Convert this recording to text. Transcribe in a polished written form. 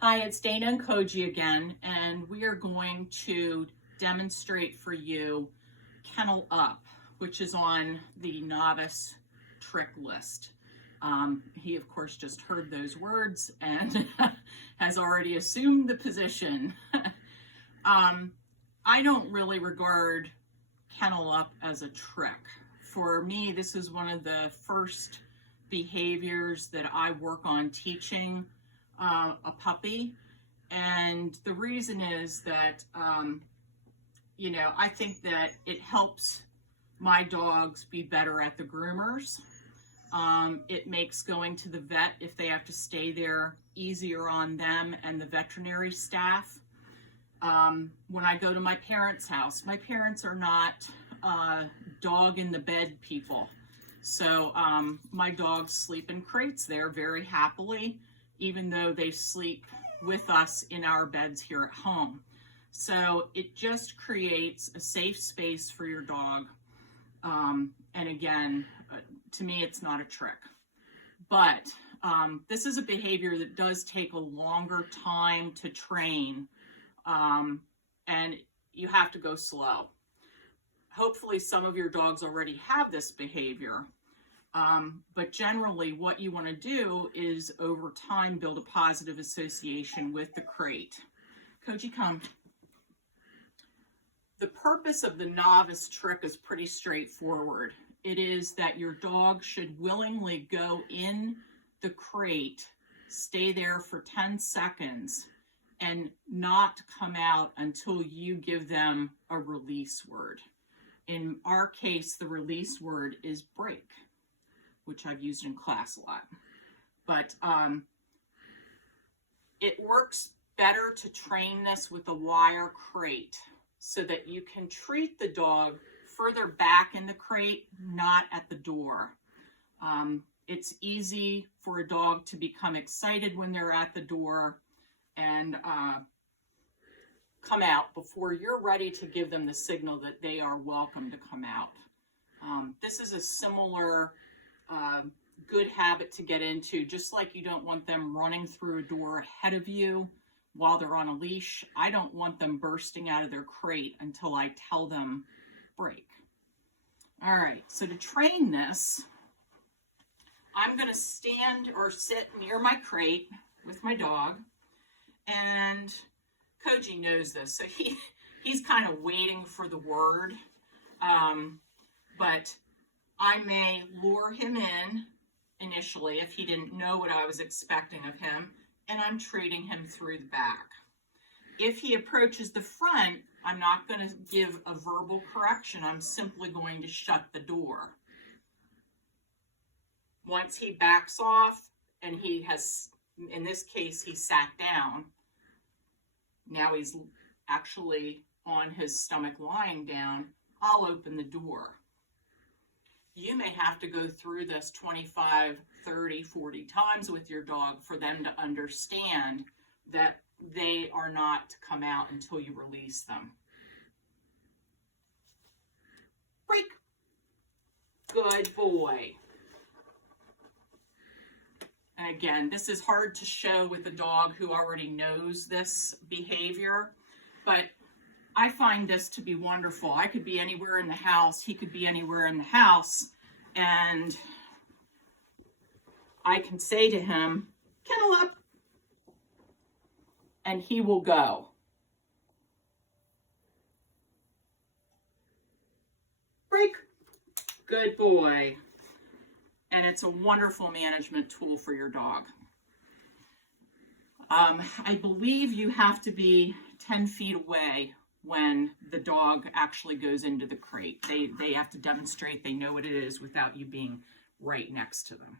Hi, it's Dana and Koji again, and we are going to demonstrate for you Kennel Up, which is on the Novice trick list. He, of course, just heard those words and has already assumed the position. I don't really regard Kennel Up as a trick. For me, this is one of the first behaviors that I work on teaching a puppy, and the reason is that I think that it helps my dogs be better at the groomers. It makes going to the vet, if they have to stay there, easier on them and the veterinary staff. When I go to my parents' house, my parents are not dog in the bed people, so my dogs sleep in crates there very happily, even though they sleep with us in our beds here at home. So it just creates a safe space for your dog. And again, to me, it's not a trick. But this is a behavior that does take a longer time to train, and you have to go slow. Hopefully some of your dogs already have this behavior. But generally what you want to do is over time build a positive association with the crate. Koji, come. The purpose of the novice trick is pretty straightforward. It is that your dog should willingly go in the crate, stay there for 10 seconds, and not come out until you give them a release word. In our case, the release word is break, which I've used in class a lot. But it works better to train this with a wire crate so that you can treat the dog further back in the crate, not at the door. It's easy for a dog to become excited when they're at the door and come out before you're ready to give them the signal that they are welcome to come out. This is a similar good habit to get into. Just like you don't want them running through a door ahead of you while they're on a leash, I don't want them bursting out of their crate until I tell them break. All right, so to train this, I'm going to stand or sit near my crate with my dog, and Koji knows this, so he's kind of waiting for the word, but I may lure him in initially if he didn't know what I was expecting of him, and I'm treating him through the back. If he approaches the front, I'm not going to give a verbal correction. I'm simply going to shut the door. Once he backs off, and he has, in this case, he sat down. Now he's actually on his stomach lying down. I'll open the door. You may have to go through this 25, 30, 40 times with your dog for them to understand that they are not to come out until you release them. Break. Good boy. And again, this is hard to show with a dog who already knows this behavior, but I find this to be wonderful. I could be anywhere in the house, he could be anywhere in the house, and I can say to him, Kennel Up, and he will go. Break. Good boy. And it's a wonderful management tool for your dog. I believe you have to be 10 feet away when the dog actually goes into the crate. They have to demonstrate they know what it is without you being right next to them.